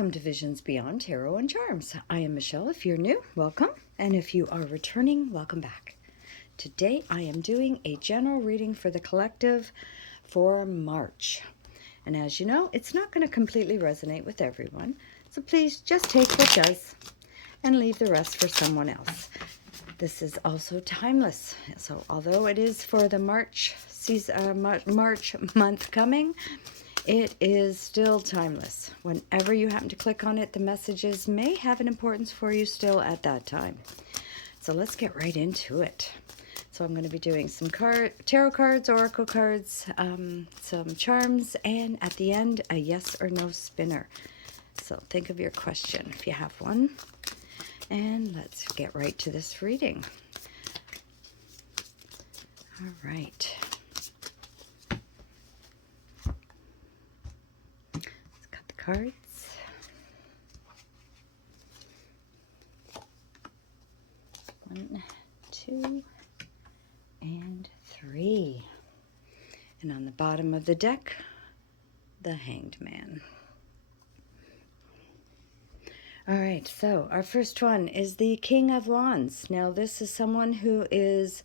Welcome to Visions Beyond Tarot and Charms. I am Michelle. If you're new, welcome. And if you are returning, welcome back. Today I am doing a general reading for the collective for March. And as you know, it's not going to completely resonate with everyone. So please just take what does and leave the rest for someone else. This is also timeless. So although it is for the March month coming, it is still timeless. Whenever you happen to click on it, the messages may have an importance for you still at that time. So let's get right into it. So I'm going to be doing some tarot cards, oracle cards, some charms, and at the end, a yes or no spinner. So think of your question if you have one. And let's get right to this reading. All right. Cards. 1, 2, and 3. And on the bottom of the deck, the Hanged Man. All right, so our first one is the King of Wands. Now, this is someone who is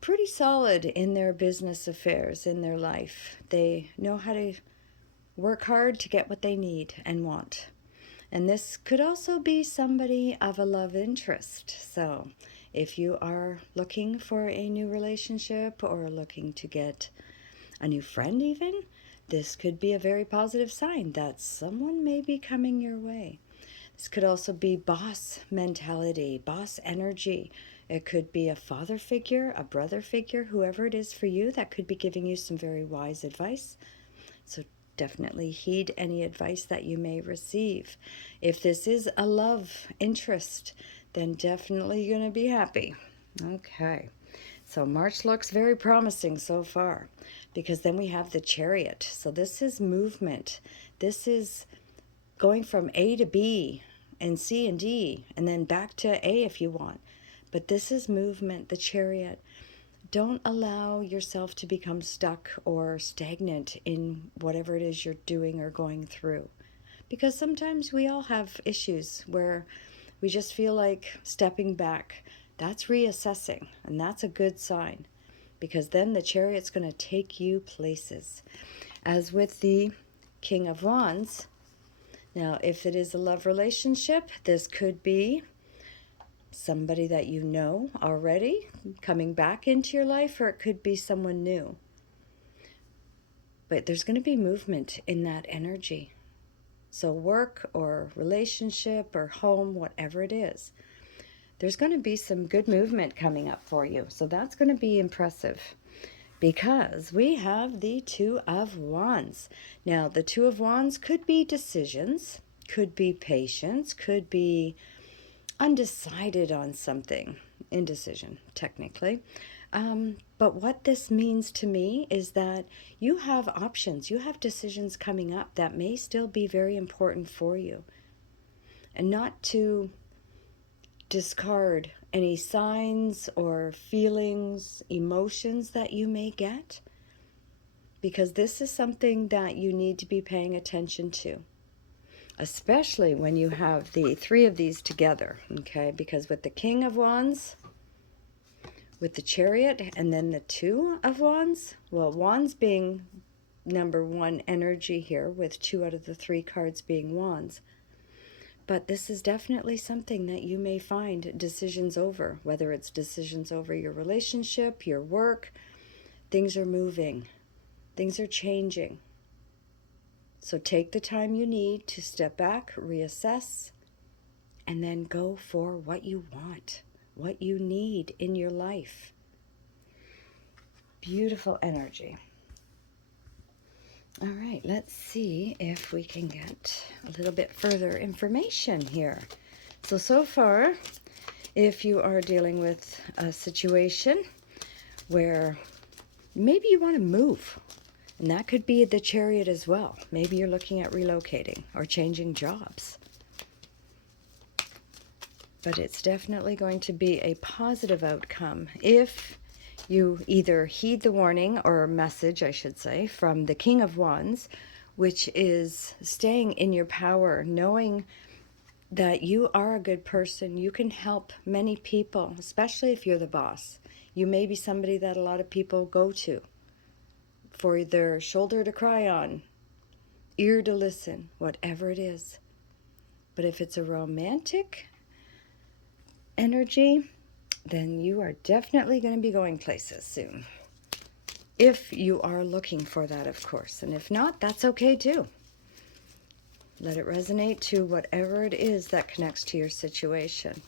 pretty solid in their business affairs, in their life. They know how to work hard to get what they need and want. And this could also be somebody of a love interest. So if you are looking for a new relationship or looking to get a new friend even, this could be a very positive sign that someone may be coming your way. This could also be boss mentality, boss energy. It could be a father figure, a brother figure, whoever it is for you that could be giving you some very wise advice. So definitely heed any advice that you may receive. If this is a love interest, then definitely you're going to be happy. Okay, so March looks very promising so far, because then we have the Chariot. So this is movement. This is going from A to B and C and D, and then back to A if you want. But this is movement, the Chariot. Don't allow yourself to become stuck or stagnant in whatever it is you're doing or going through. Because sometimes we all have issues where we just feel like stepping back. That's reassessing, and that's a good sign, because then the Chariot's going to take you places. As with the King of Wands, now if it is a love relationship, this could be somebody that you know already coming back into your life, or it could be someone new. But there's going to be movement in that energy. So work or relationship or home, whatever it is, there's going to be some good movement coming up for you. So that's going to be impressive, because we have the Two of Wands. Now, the Two of Wands could be decisions, could be patience, could be undecided on something, indecision technically. But what this means to me is that you have options, you have decisions coming up that may still be very important for you, and not to discard any signs or feelings, emotions that you may get, because this is something that you need to be paying attention to. Especially when you have the three of these together, okay? Because with the King of Wands, with the Chariot, and then the Two of Wands, well, Wands being number one energy here, with 2 out of the 3 cards being Wands. But this is definitely something that you may find decisions over, whether it's decisions over your relationship, your work. Things are moving. Things are changing. So take the time you need to step back, reassess, and then go for what you want, what you need in your life. Beautiful energy. All right, let's see if we can get a little bit further information here. So far, if you are dealing with a situation where maybe you want to move, and that could be the Chariot as well. Maybe you're looking at relocating or changing jobs. But it's definitely going to be a positive outcome if you either heed the warning or message, I should say, from the King of Wands which is staying in your power, knowing that you are a good person. You can help many people, especially if you're the boss. You may be somebody that a lot of people go to for their shoulder to cry on, ear to listen, whatever it is. But if it's a romantic energy, then you are definitely going to be going places soon. If you are looking for that, of course. And if not, that's okay too. Let it resonate to whatever it is that connects to your situation.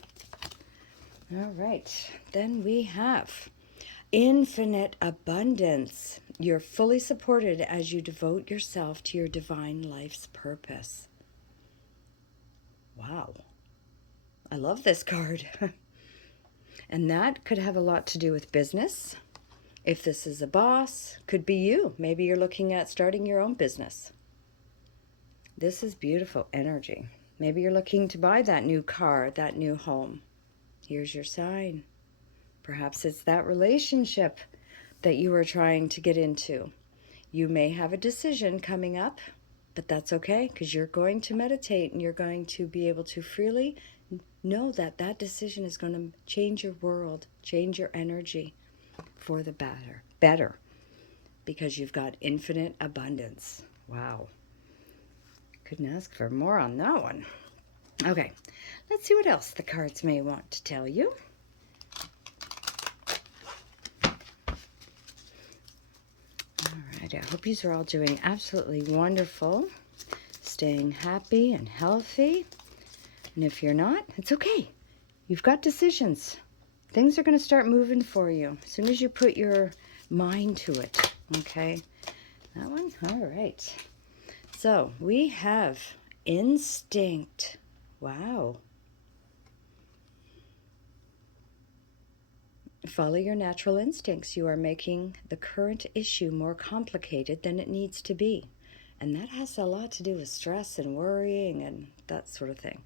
All right. Then we have infinite abundance. You're fully supported as you devote yourself to your divine life's purpose. Wow. I love this card. And that could have a lot to do with business. If this is a boss, could be you. Maybe you're looking at starting your own business. This is beautiful energy. Maybe you're looking to buy that new car, that new home. Here's your sign. Perhaps it's that relationship that you are trying to get into. You may have a decision coming up, but that's okay, because you're going to meditate and you're going to be able to freely know that that decision is going to change your world, change your energy for the better, because you've got infinite abundance. Wow. Couldn't ask for more on that one. Okay, let's see what else the cards may want to tell you. All right, I hope you are all doing absolutely wonderful, staying happy and healthy. And if you're not, it's okay. You've got decisions. Things are going to start moving for you as soon as you put your mind to it. Okay, that one? All right. So we have instinct. Wow. Follow your natural instincts. You are making the current issue more complicated than it needs to be. And that has a lot to do with stress and worrying and that sort of thing.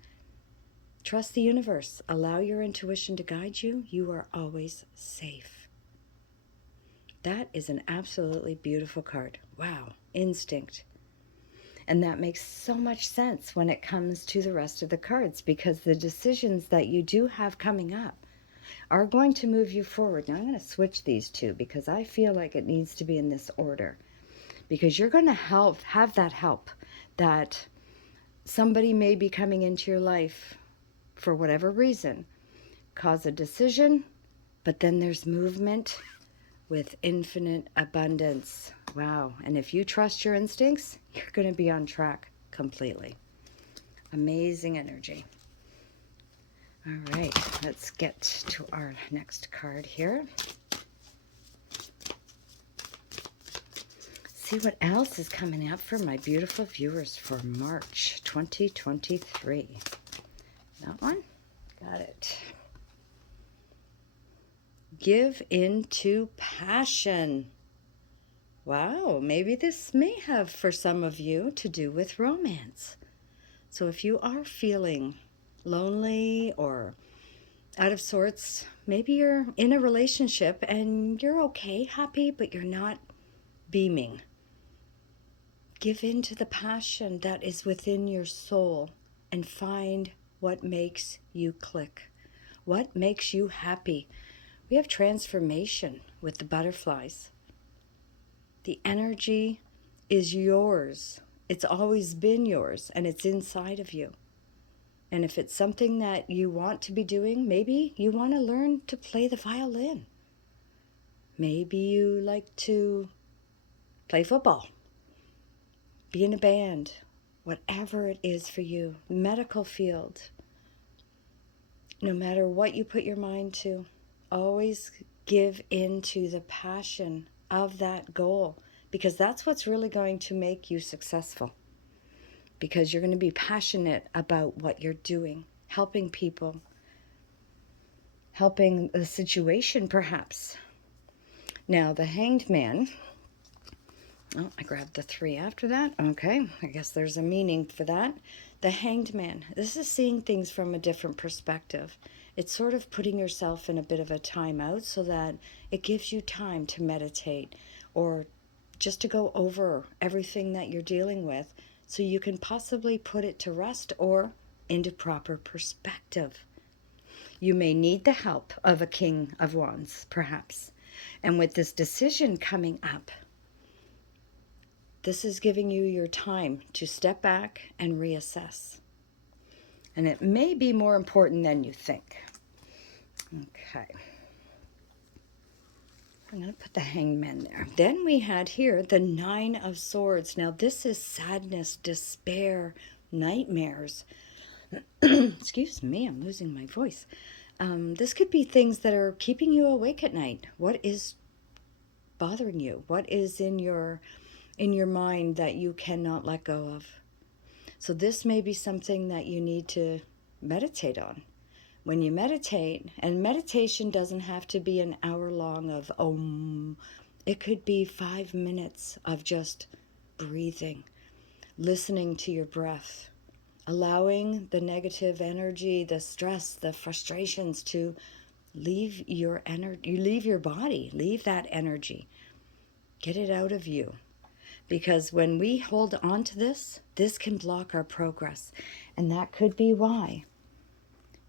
Trust the universe. Allow your intuition to guide you. You are always safe. That is an absolutely beautiful card. Wow. Instinct. And that makes so much sense when it comes to the rest of the cards, because the decisions that you do have coming up are going to move you forward. Now I'm going to switch these two because I feel like it needs to be in this order, because you're going to have that help, that somebody may be coming into your life for whatever reason, cause a decision, but then there's movement with infinite abundance. Wow. And if you trust your instincts, you're going to be on track completely. Amazing energy. All right, let's get to our next card here. See what else is coming up for my beautiful viewers for March 2023. That one? Got it. Give into passion. Wow, maybe this may have for some of you to do with romance. So if you are feeling lonely or out of sorts, maybe you're in a relationship and you're okay, happy, but you're not beaming. Give in to the passion that is within your soul and find what makes you click, what makes you happy. We have transformation with the butterflies. The energy is yours. It's always been yours, and it's inside of you. And if it's something that you want to be doing, maybe you want to learn to play the violin. Maybe you like to play football, be in a band, whatever it is for you, medical field. No matter what you put your mind to, always give into the passion of that goal, because that's what's really going to make you successful. Because you're going to be passionate about what you're doing, helping people, helping the situation perhaps. Now the Hanged Man, oh, I grabbed the 3 after that. Okay, I guess there's a meaning for that. The Hanged Man, this is seeing things from a different perspective. It's sort of putting yourself in a bit of a timeout so that it gives you time to meditate or just to go over everything that you're dealing with so you can possibly put it to rest or into proper perspective. You may need the help of a King of Wands, perhaps. And with this decision coming up, this is giving you your time to step back and reassess. And it may be more important than you think. Okay. I'm going to put the Hangman there. Then we had here the Nine of Swords. Now this is sadness, despair, nightmares. Excuse me, I'm losing my voice. This could be things that are keeping you awake at night. What is bothering you? What is in your mind that you cannot let go of? So this may be something that you need to meditate on. When you meditate, and meditation doesn't have to be an hour long of Om. It could be 5 minutes of just breathing, listening to your breath, allowing the negative energy, the stress, the frustrations to leave your energy, leave your body, leave that energy. Get it out of you. Because when we hold on to this can block our progress. And that could be why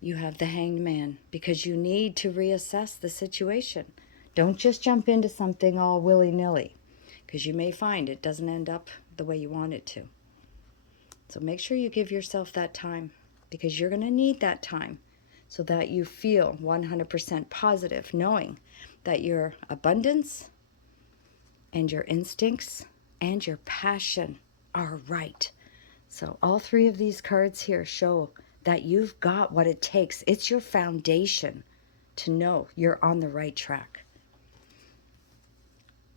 you have the Hanged Man, because you need to reassess the situation. Don't just jump into something all willy-nilly, because you may find it doesn't end up the way you want it to. So make sure you give yourself that time, because you're going to need that time so that you feel 100% positive, knowing that your abundance and your instincts and your passion are right. So all 3 of these cards here show that you've got what it takes. It's your foundation to know you're on the right track.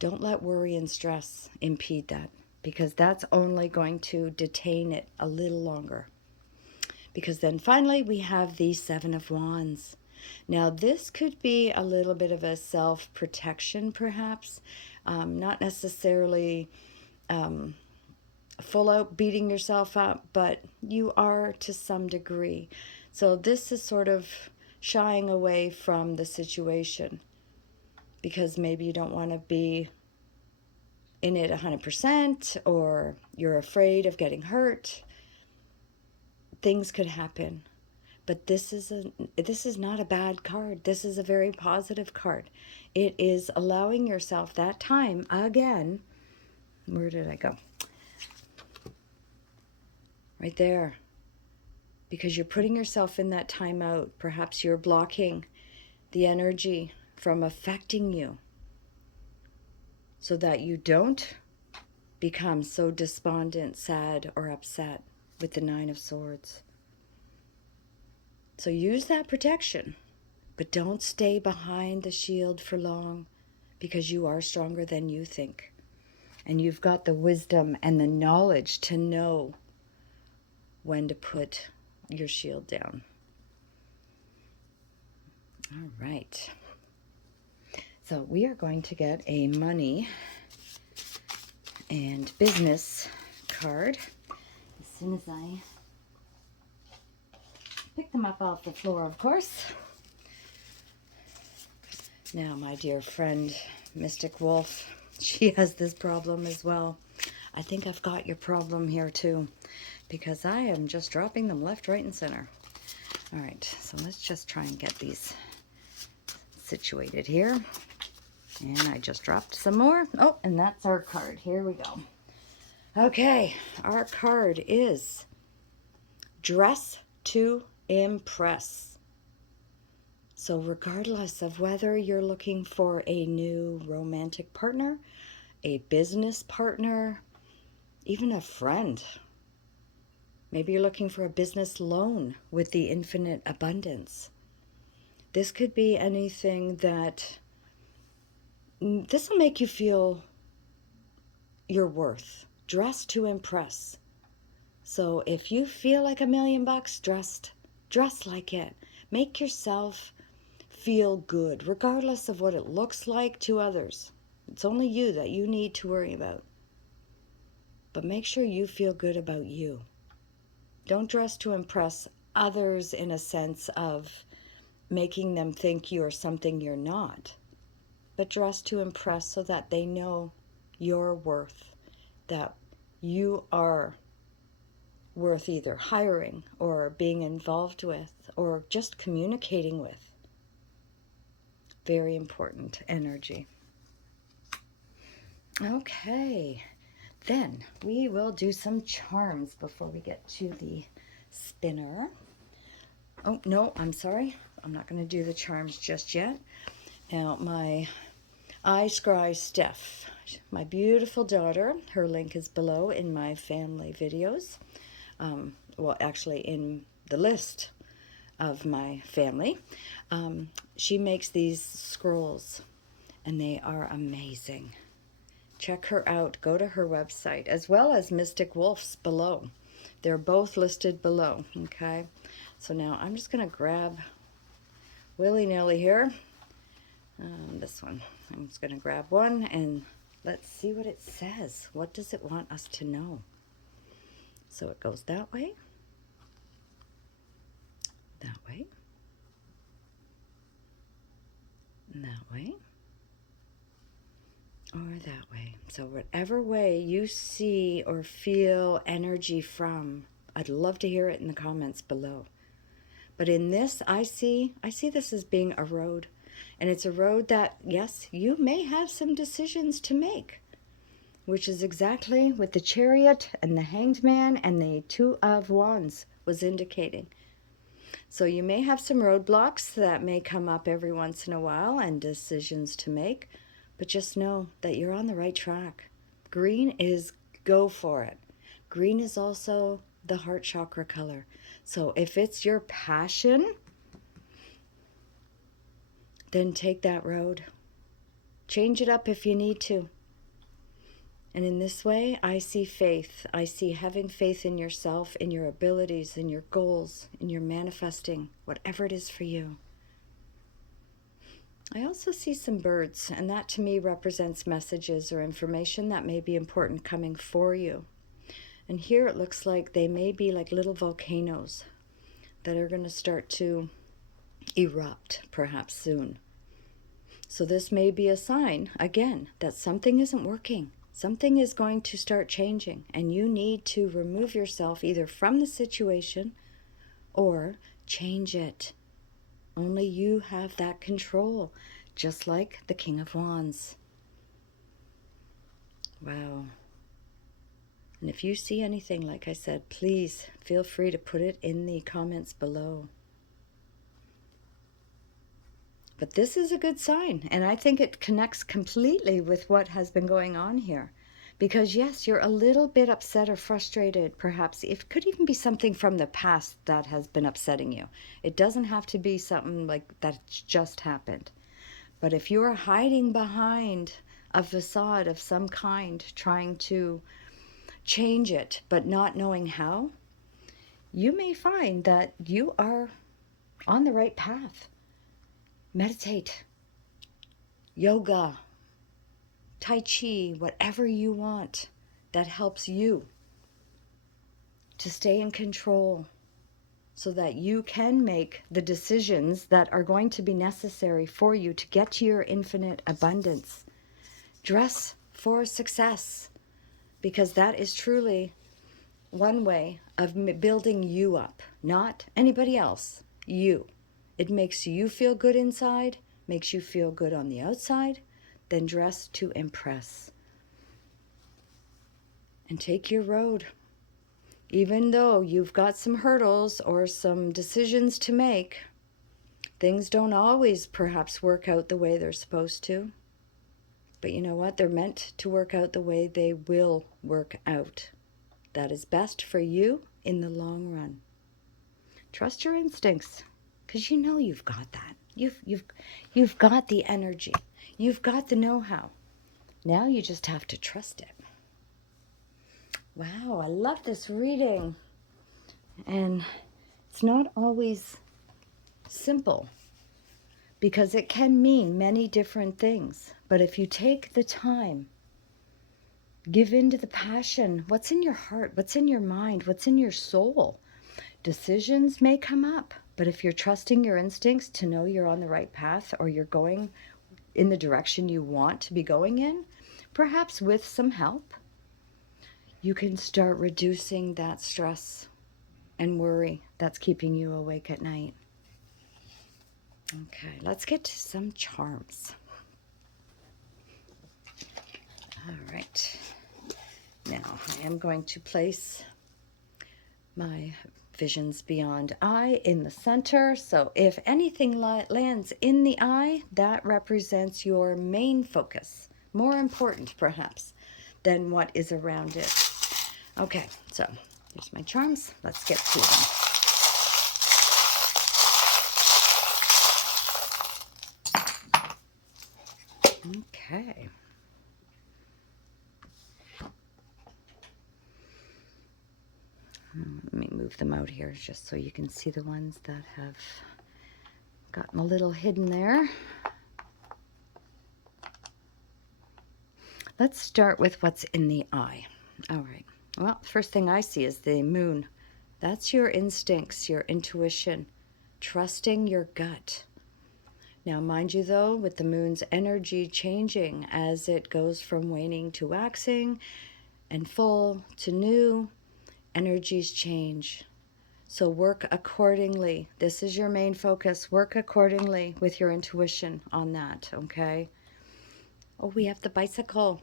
Don't let worry and stress impede that, because that's only going to detain it a little longer. Because then finally we have the Seven of Wands. Now this could be a little bit of a self-protection perhaps, not necessarily full out beating yourself up, but you are to some degree. So this is sort of shying away from the situation because maybe you don't want to be in it 100%, or you're afraid of getting hurt. Things could happen, but this is not a bad card. This is a very positive card. It is allowing yourself that time again. Where did I go? Right there. Because you're putting yourself in that time out. Perhaps you're blocking the energy from affecting you so that you don't become so despondent, sad, or upset with the Nine of Swords. So use that protection, but don't stay behind the shield for long, because you are stronger than you think. And you've got the wisdom and the knowledge to know when to put your shield down. All right. So we are going to get a money and business card as soon as I pick them up off the floor, of course. Now, my dear friend, Mystic Wolf, she has this problem as well. I think I've got your problem here too, because I am just dropping them left, right, and center. All right, so let's just try and get these situated here. And I just dropped some more. Oh, and that's our card. Here we go. Okay, our card is Dress to Impress. So regardless of whether you're looking for a new romantic partner, a business partner, even a friend, maybe you're looking for a business loan with the infinite abundance. This could be anything that, this will make you feel your worth. Dress to impress. So if you feel like $1 million dress like it. Make yourself feel good, regardless of what it looks like to others. It's only you that you need to worry about. But make sure you feel good about you. Don't dress to impress others in a sense of making them think you're something you're not. But dress to impress so that they know your worth, that you are worth either hiring or being involved with or just communicating with. Very important energy. Okay, then we will do some charms before we get to the spinner. Oh, no, I'm sorry. I'm not going to do the charms just yet. Now, my IScy Scrolls, my beautiful daughter, her link is below in my family videos. Well, actually in the list of my family. She makes these scrolls, and they are amazing. Check her out. Go to her website, as well as Mystic Wolf's below. They're both listed below, okay? So now I'm just going to grab willy-nilly here. This one. I'm just going to grab one, and let's see what it says. What does it want us to know? So it goes that way, that way, and that way, or that way. So whatever way you see or feel energy from, I'd love to hear it in the comments below. But in this, I see this as being a road. And it's a road that, yes, you may have some decisions to make, which is exactly what the Chariot and the Hanged Man and the Two of Wands was indicating. So you may have some roadblocks that may come up every once in a while and decisions to make, but just know that you're on the right track. Green is go for it. Green is also the heart chakra color. So if it's your passion, then take that road. Change it up if you need to. And in this way, I see faith. I see having faith in yourself, in your abilities, in your goals, in your manifesting, whatever it is for you. I also see some birds, and that to me represents messages or information that may be important coming for you. And here it looks like they may be like little volcanoes that are going to start to erupt perhaps soon. So this may be a sign, again, that something isn't working. Something is going to start changing, and you need to remove yourself either from the situation or change it. Only you have that control, just like the King of Wands. Wow. And if you see anything, like I said, please feel free to put it in the comments below. But this is a good sign, and I think it connects completely with what has been going on here. Because yes, you're a little bit upset or frustrated, perhaps. It could even be something from the past that has been upsetting you. It doesn't have to be something like that just happened. But if you are hiding behind a facade of some kind, trying to change it, but not knowing how, you may find that you are on the right path. Meditate, yoga, Tai Chi, whatever you want that helps you to stay in control so that you can make the decisions that are going to be necessary for you to get to your infinite abundance. Dress for success, because that is truly one way of building you up, not anybody else, you. It makes you feel good inside, makes you feel good on the outside, then dress to impress. And take your road. Even though you've got some hurdles or some decisions to make, things don't always perhaps work out the way they're supposed to. But you know what? They're meant to work out the way they will work out. That is best for you in the long run. Trust your instincts, because you know you've got that. You've got the energy. You've got the know-how. Now you just have to trust it. Wow, I love this reading. And it's not always simple, because it can mean many different things. But if you take the time, give in to the passion, what's in your heart, what's in your mind, what's in your soul, decisions may come up. But if you're trusting your instincts to know you're on the right path, or you're going in the direction you want to be going in, perhaps with some help, you can start reducing that stress and worry that's keeping you awake at night. Okay, let's get to some charms. All right. Now I am going to place my Visions Beyond Eye in the center. So if anything lands in the eye, that represents your main focus. More important, perhaps, than what is around it. Okay, so here's my charms. Let's get to them. Okay. Let me move them out here just so you can see the ones that have gotten a little hidden there. Let's start with what's in the eye. All right. Well, first thing I see is the moon. That's your instincts, your intuition, trusting your gut. Now, mind you, though, with the moon's energy changing as it goes from waning to waxing and full to new, energies change. So work accordingly. This is your main focus. Work accordingly with your intuition on that, okay? Oh, we have the bicycle.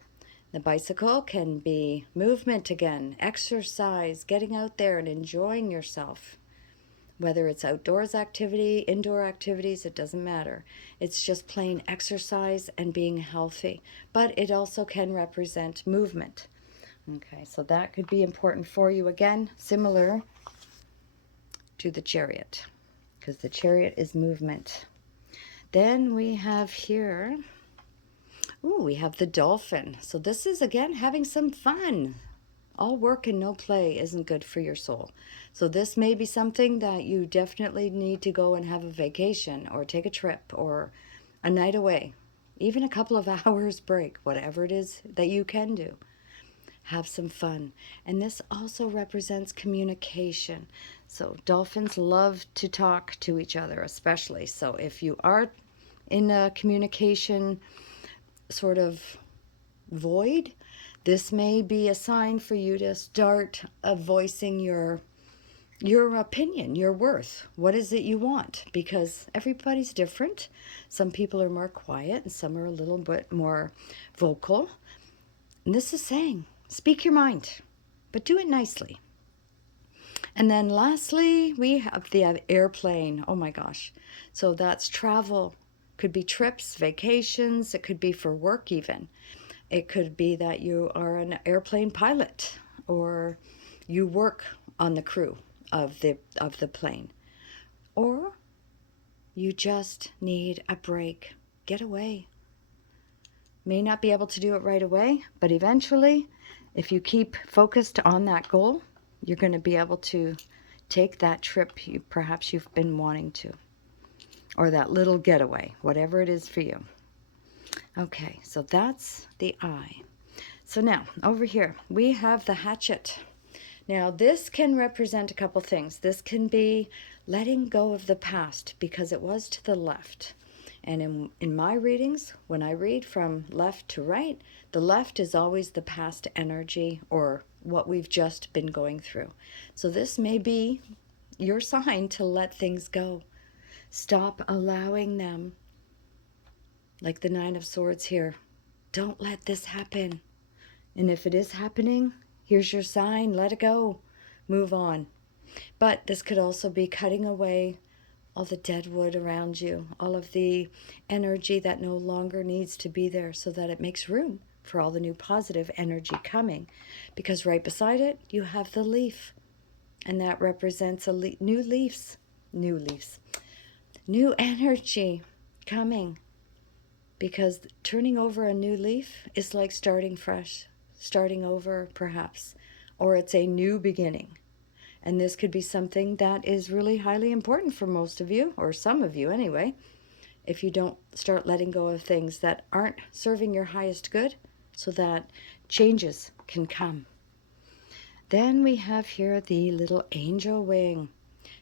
The bicycle can be movement again, exercise, getting out there and enjoying yourself. Whether it's outdoors activity, indoor activities, it doesn't matter. It's just plain exercise and being healthy. But it also can represent movement. Okay, so that could be important for you. Again, similar to the Chariot, because the Chariot is movement. Then we have here, ooh, we have the Dolphin. So this is, again, having some fun. All work and no play isn't good for your soul. So this may be something that you definitely need to go and have a vacation or take a trip or a night away, even a couple of hours break, whatever it is that you can do. Have some fun. And this also represents communication. So dolphins love to talk to each other, especially. So if you are in a communication sort of void, this may be a sign for you to start voicing your opinion, your worth. What is it you want? Because everybody's different. Some people are more quiet and some are a little bit more vocal. And this is saying, speak your mind, but do it nicely. And then lastly, we have the airplane. Oh my gosh. So that's travel. Could be trips, vacations. It could be for work even. It could be that you are an airplane pilot or you work on the crew of the plane. Or you just need a break. Get away. May not be able to do it right away, but eventually, if you keep focused on that goal, you're going to be able to take that trip perhaps you've been wanting to, or that little getaway, whatever it is for you. Okay, so that's the eye. So now, over here, we have the hatchet. Now, this can represent a couple things. This can be letting go of the past because it was to the left. And in my readings, when I read from left to right, the left is always the past energy or what we've just been going through. So this may be your sign to let things go. Stop allowing them. Like the Nine of Swords here. Don't let this happen. And if it is happening, here's your sign. Let it go. Move on. But this could also be cutting away all the dead wood around you, all of the energy that no longer needs to be there so that it makes room for all the new positive energy coming. Because right beside it, you have the leaf. And that represents new leaves, new energy coming. Because turning over a new leaf is like starting fresh, starting over perhaps, or it's a new beginning. And this could be something that is really highly important for most of you, or some of you anyway, if you don't start letting go of things that aren't serving your highest good so that changes can come. Then we have here the little angel wing.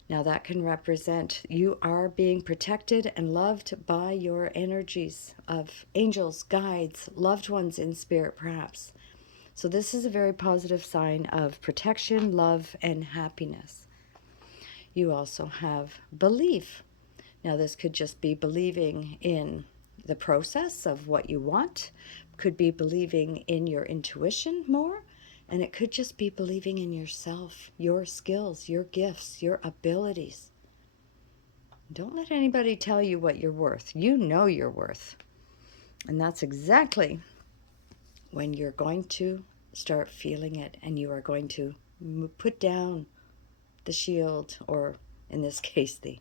Now that can represent you are being protected and loved by your energies of angels, guides, loved ones in spirit perhaps. So this is a very positive sign of protection, love, and happiness. You also have belief. Now this could just be believing in the process of what you want, could be believing in your intuition more, and it could just be believing in yourself, your skills, your gifts, your abilities. Don't let anybody tell you what you're worth. You know your worth. And that's exactly when you're going to start feeling it, and you are going to put down the shield, or in this case, the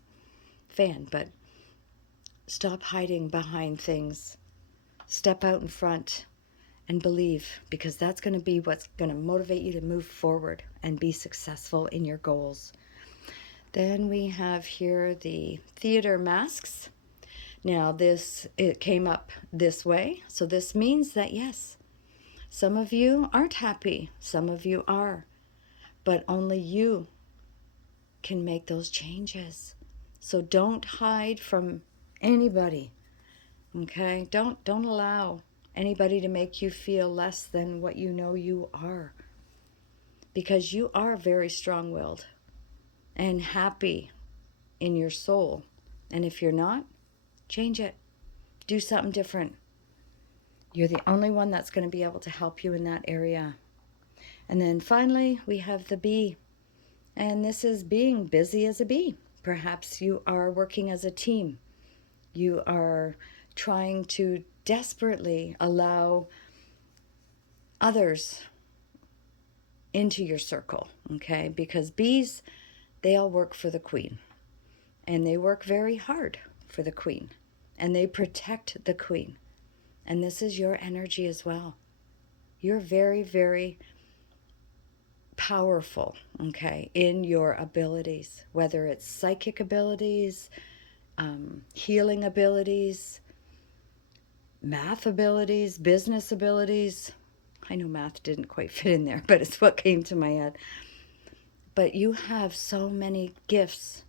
fan, but stop hiding behind things. Step out in front and believe, because that's going to be what's going to motivate you to move forward and be successful in your goals. Then we have here the theater masks. Now it came up this way, so this means that yes, some of you aren't happy, some of you are, but only you can make those changes. So don't hide from anybody, okay? Don't allow anybody to make you feel less than what you know you are, because you are very strong-willed and happy in your soul. And if you're not, change it. Do something different. You're the only one that's going to be able to help you in that area. And then finally, we have the bee. And this is being busy as a bee. Perhaps you are working as a team. You are trying to desperately allow others into your circle, okay? Because bees, they all work for the queen. And they work very hard for the queen. And they protect the queen. And this is your energy as well. You're very, very powerful, okay, in your abilities, whether it's psychic abilities, healing abilities, math abilities, business abilities. I know math didn't quite fit in there, but it's what came to my head. But you have so many gifts.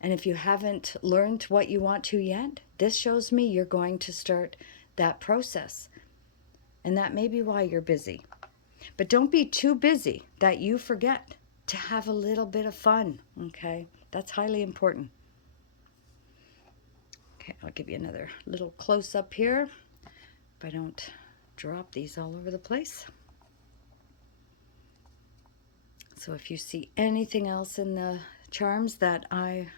And if you haven't learned what you want to yet, this shows me you're going to start that process. And that may be why you're busy. But don't be too busy that you forget to have a little bit of fun, okay? That's highly important. Okay, I'll give you another little close-up here, if I don't drop these all over the place. So if you see anything else in the charms that I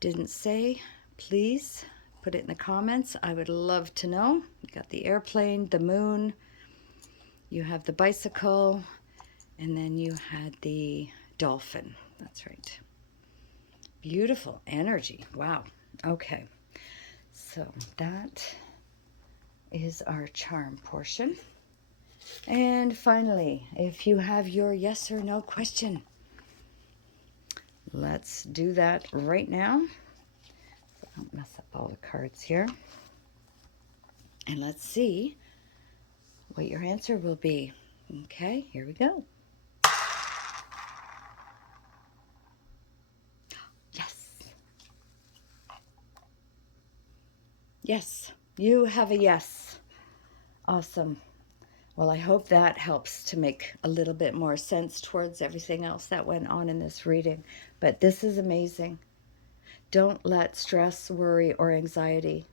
didn't say, please put it in the comments. I would love to know. You got the airplane, the moon, you have the bicycle, and then you had the dolphin. That's right. Beautiful energy. Wow. Okay. So that is our charm portion. And finally, if you have your yes or no question, let's do that right now. So I don't mess up all the cards here. And let's see what your answer will be. Okay, here we go. Yes. Yes, you have a yes. Awesome. Well, I hope that helps to make a little bit more sense towards everything else that went on in this reading. But this is amazing. Don't let stress, worry, or anxiety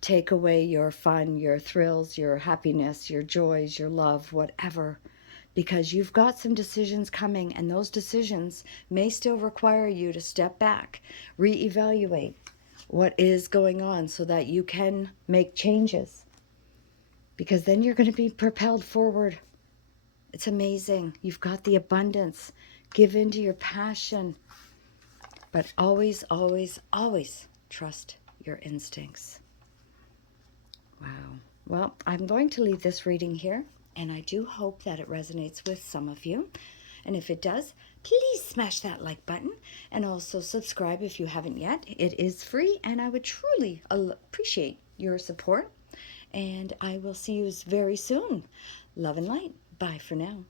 take away your fun, your thrills, your happiness, your joys, your love, whatever. Because you've got some decisions coming, and those decisions may still require you to step back, reevaluate what is going on so that you can make changes. Because then you're going to be propelled forward. It's amazing. You've got the abundance. Give in to your passion. But always, always, always trust your instincts. Wow. Well, I'm going to leave this reading here, and I do hope that it resonates with some of you. And if it does, please smash that like button, and also subscribe if you haven't yet. It is free, and I would truly appreciate your support. And I will see you very soon. Love and light. Bye for now.